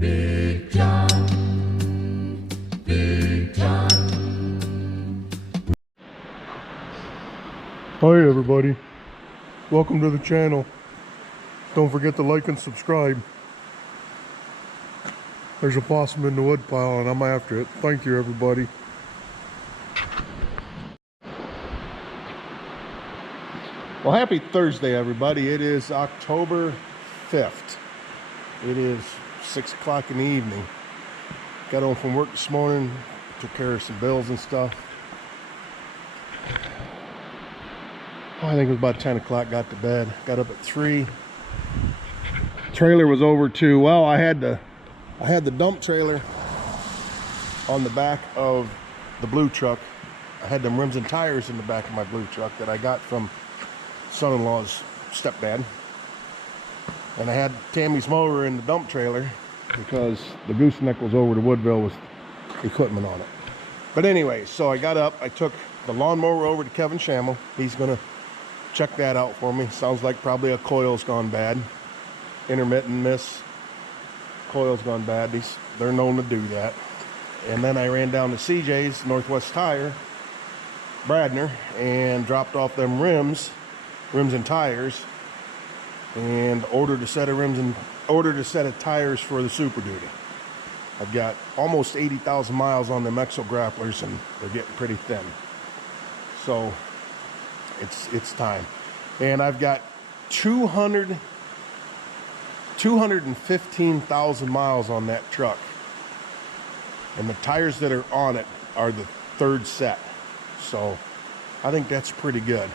Big John, Big John. Hi everybody, welcome to the channel. Don't forget to like and subscribe. There's a possum in the wood pile and I'm after it. Thank you everybody. Well, happy Thursday everybody. It is October 5th. It is 6 o'clock in the evening. Got home from work this morning, took care of some bills and stuff. I think it was about 10 o'clock, got to bed. Got up at 3. Trailer was over to, well, I had the dump trailer on the back of the blue truck. I had them rims and tires in the back of my blue truck that I got from son-in-law's stepdad. And I had Tammy's mower in the dump trailer because the gooseneck was over to Woodville with equipment on it. But anyway, so I got up, I took the lawnmower over to Kevin Shamel. He's gonna check that out for me. Sounds like probably a coil's gone bad. Intermittent miss, coil's gone bad. They're known to do that. And then I ran down to CJ's, Northwest Tire, Bradner, and dropped off them rims and tires, and ordered a set of tires for the Super Duty. I've got almost 80,000 miles on them Exo grapplers and they're getting pretty thin. So it's time. And I've got 215,000 miles on that truck. And the tires that are on it are the third set. So I think that's pretty good.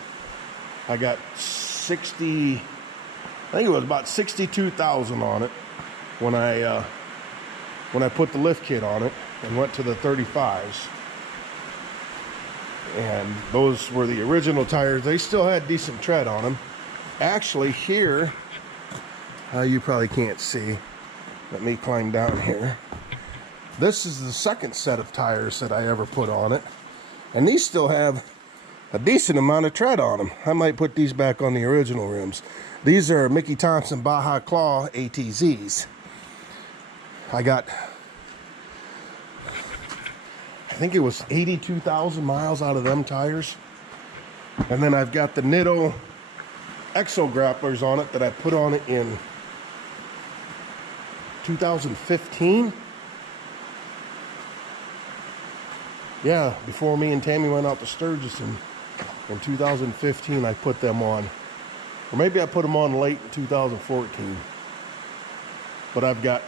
I got I think it was about 62,000 on it when I put the lift kit on it and went to the 35s. And those were the original tires. They still had decent tread on them. Actually, here, you probably can't see. Let me climb down here. This is the second set of tires that I ever put on it. And these still have a decent amount of tread on them. I might put these back on the original rims. These are Mickey Thompson Baja Claw ATZs. I got, I think it was 82,000 miles out of them tires. And then I've got the Nitto Exo grapplers on it that I put on it in 2015. Yeah, before me and Tammy went out to Sturgis in 2015, I put them on. Or maybe I put them on late in 2014. But I've got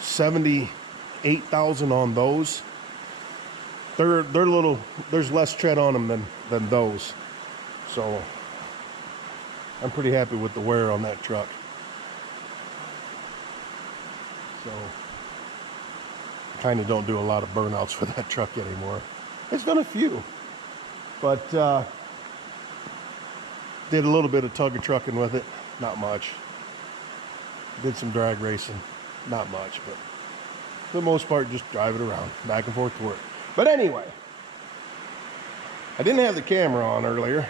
78,000 on those. They're little, there's less tread on them than those. So I'm pretty happy with the wear on that truck. So I kind of don't do a lot of burnouts for that truck anymore. It's been a few. But did a little bit of tug of trucking with it, not much. Did some drag racing, not much, but for the most part, just drive it around, back and forth to work. But anyway, I didn't have the camera on earlier.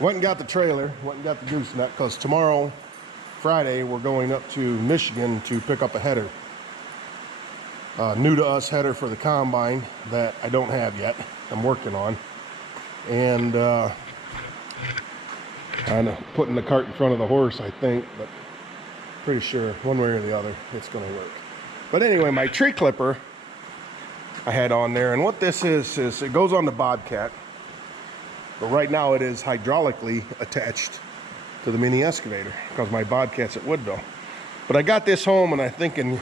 Went and got the trailer, went and got the gooseneck, because tomorrow, Friday, we're going up to Michigan to pick up a header. New to us header for the combine that I don't have yet. I'm working on. And kind of putting the cart in front of the horse, I think, but pretty sure one way or the other it's going to work. But anyway, my tree clipper I had on there, and what this is it goes on the Bobcat, but right now it is hydraulically attached to the mini excavator because my Bobcat's at Woodville. But I got this home and I'm thinking,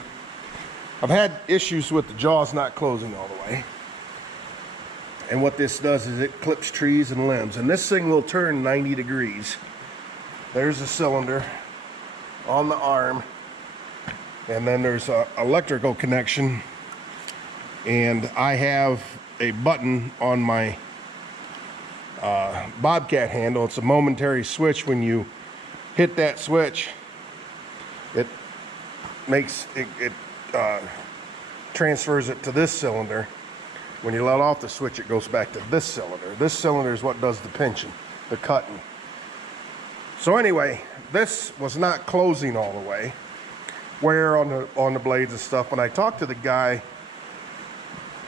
I've had issues with the jaws not closing all the way. And what this does is it clips trees and limbs. And this thing will turn 90 degrees. There's a cylinder on the arm. And then there's an electrical connection. And I have a button on my Bobcat handle. It's a momentary switch. When you hit that switch, it makes it transfers it to this cylinder. When you let off the switch, it goes back to this cylinder. This cylinder is what does the pinching, the cutting. So anyway, this was not closing all the way. wear on the blades and stuff. When I talked to the guy,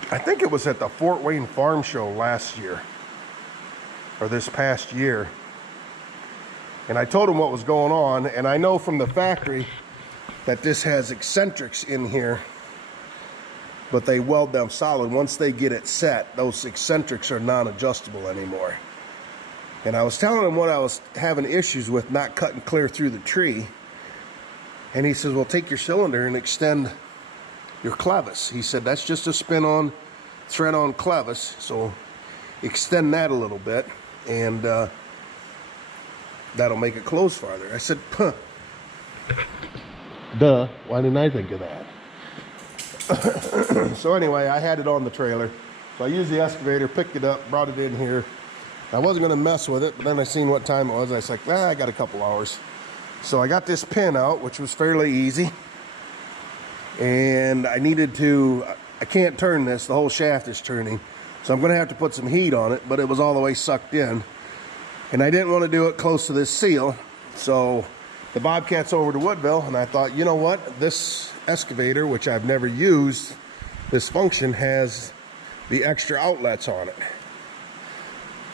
I think it was at the Fort Wayne Farm Show last year, or this past year, and I told him what was going on, and I know from the factory that this has eccentrics in here, but they weld them solid. Once they get it set, those eccentrics are non-adjustable anymore. And I was telling him what I was having issues with, not cutting clear through the tree. And he says, well, take your cylinder and extend your clevis. He said, that's just a spin-on, thread-on clevis, so extend that a little bit, and that'll make it close farther. I said, huh. Duh, why didn't I think of that? So anyway, I had it on the trailer. So I used the excavator, picked it up, brought it in here. I wasn't going to mess with it, but then I seen what time it was. I was like, I got a couple hours. So I got this pin out, which was fairly easy. And I needed to, I can't turn this, the whole shaft is turning. So I'm going to have to put some heat on it, but it was all the way sucked in. And I didn't want to do it close to this seal. So the Bobcat's over to Woodville, and I thought, you know what? This excavator, which I've never used, this function has the extra outlets on it.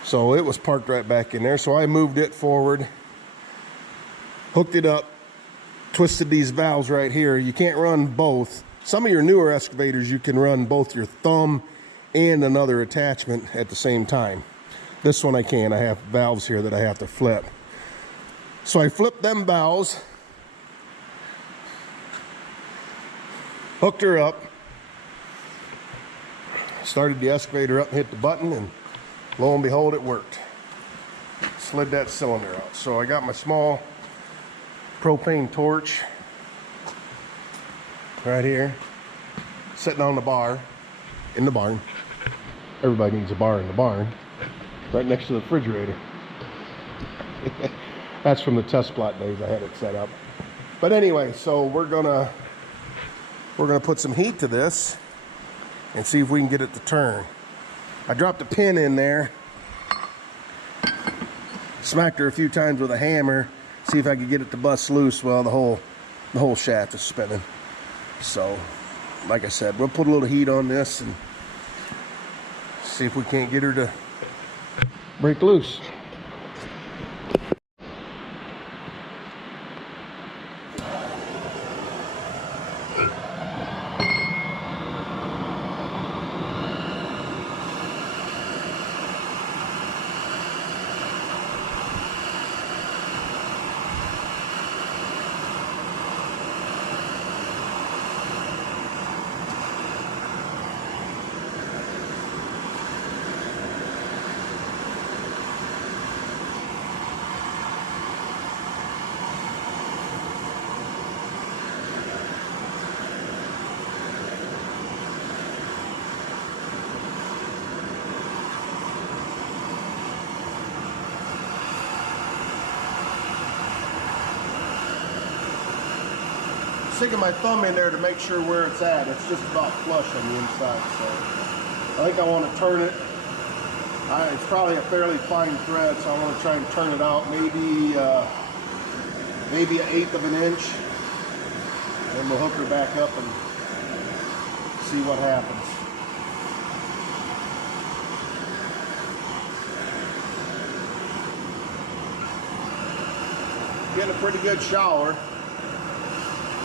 So it was parked right back in there. So I moved it forward, hooked it up, twisted these valves right here. You can't run both. Some of your newer excavators, you can run both your thumb and another attachment at the same time. This one I can't. I have valves here that I have to flip. So I flipped them valves, hooked her up, started the excavator up and hit the button, and lo and behold, it worked. Slid that cylinder out. So I got my small propane torch right here, sitting on the bar in the barn. Everybody needs a bar in the barn, right next to the refrigerator. That's from the test plot days I had it set up. But anyway, so we're gonna put some heat to this and see if we can get it to turn. I dropped a pin in there, smacked her a few times with a hammer, see if I could get it to bust loose. Well, the whole shaft is spinning. So, like I said, we'll put a little heat on this and see if we can't get her to break loose. Sticking my thumb in there to make sure where it's at. It's just about flush on the inside, so I think I want to turn it. It's probably a fairly fine thread, so I want to try and turn it out maybe maybe 1/8 of an inch, and we'll hook her back up and see what happens. Getting a pretty good shower.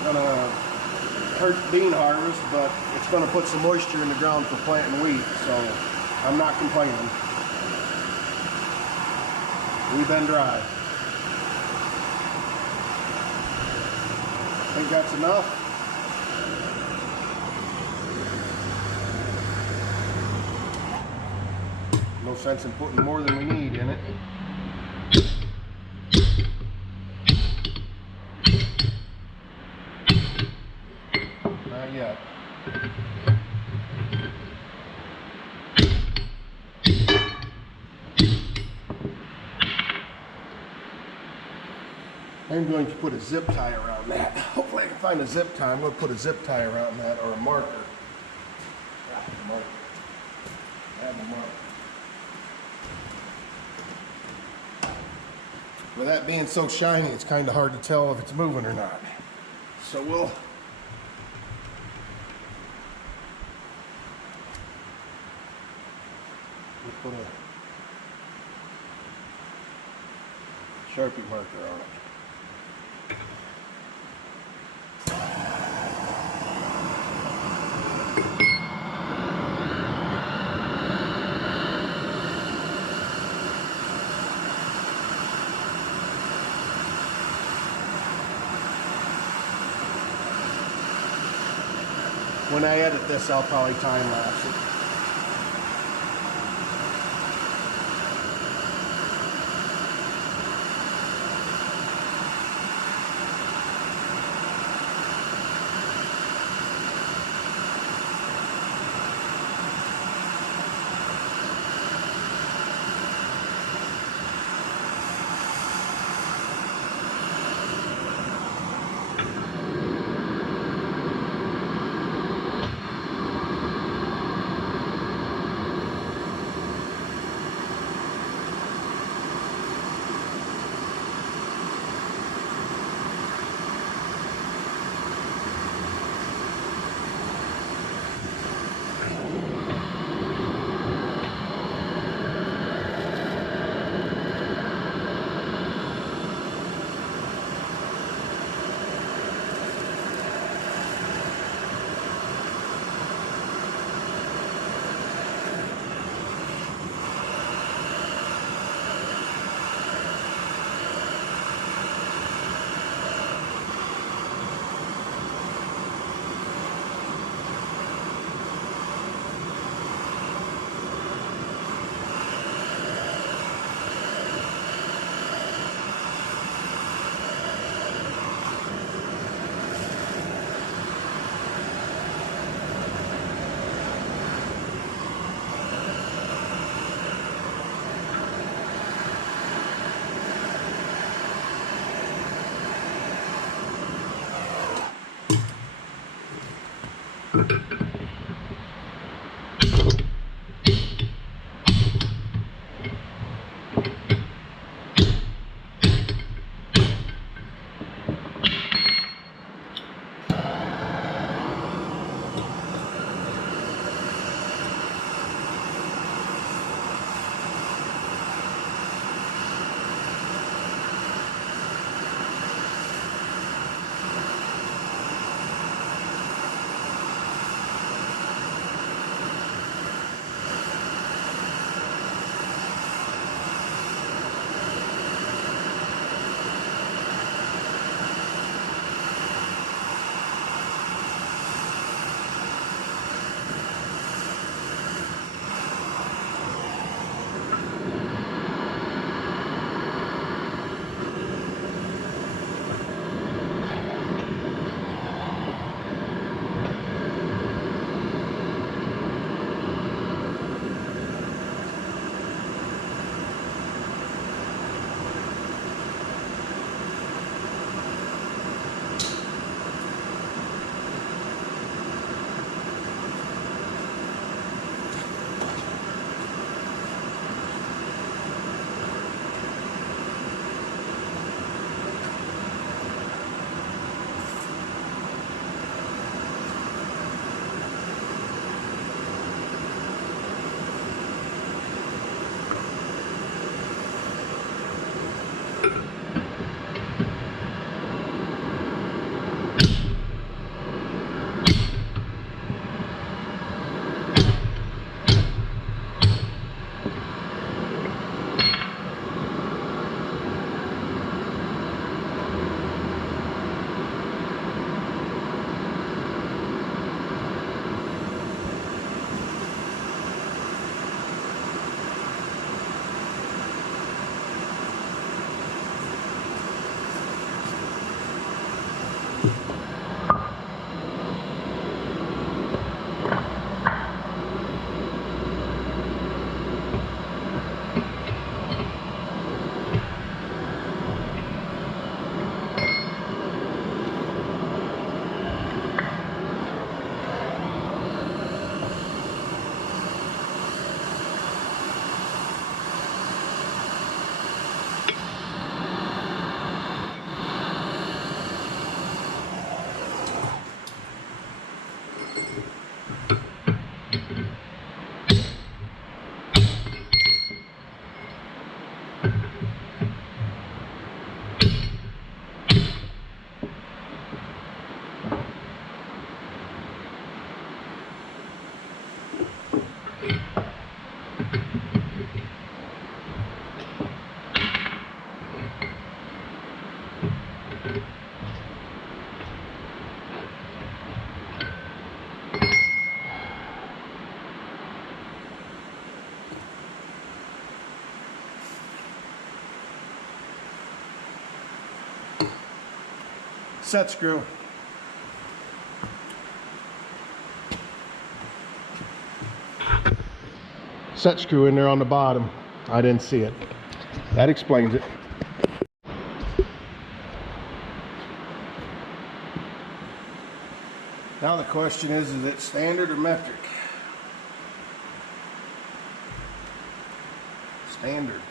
Gonna hurt bean harvest, but it's gonna put some moisture in the ground for planting wheat, so I'm not complaining. We've been dry. Think that's enough? No sense in putting more than we need in it. Not yet. I'm going to put a zip tie around that. Hopefully I can find a zip tie. I'm going to put a zip tie around that, or a marker. Add the marker. With that being so shiny, it's kind of hard to tell if it's moving or not. So we'll put a Sharpie marker on it. When I edit this, I'll probably time lapse it. set screw. Set screw in there on the bottom. I didn't see it. That explains it. Now the question is it standard or metric? Standard.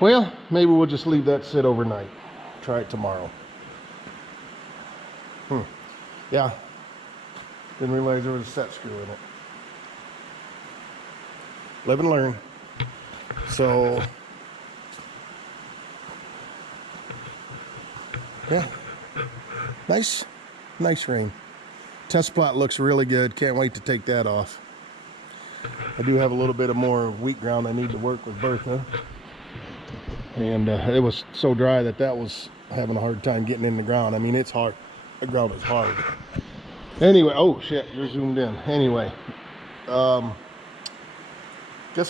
Well, maybe we'll just leave that sit overnight. Try it tomorrow. Yeah. Didn't realize there was a set screw in it. Live and learn. So, yeah. Nice rain. Test plot looks really good. Can't wait to take that off. I do have a little bit of more wheat ground I need to work with Bertha. And it was so dry that was having a hard time getting in the ground. I mean, it's hard. The ground is hard. Anyway, oh shit, you're zoomed in. Anyway, guess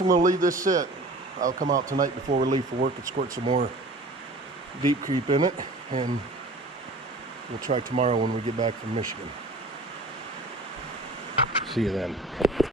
I'm gonna leave this sit. I'll come out tonight before we leave for work and squirt some more deep creep in it, and we'll try tomorrow when we get back from Michigan. See you then.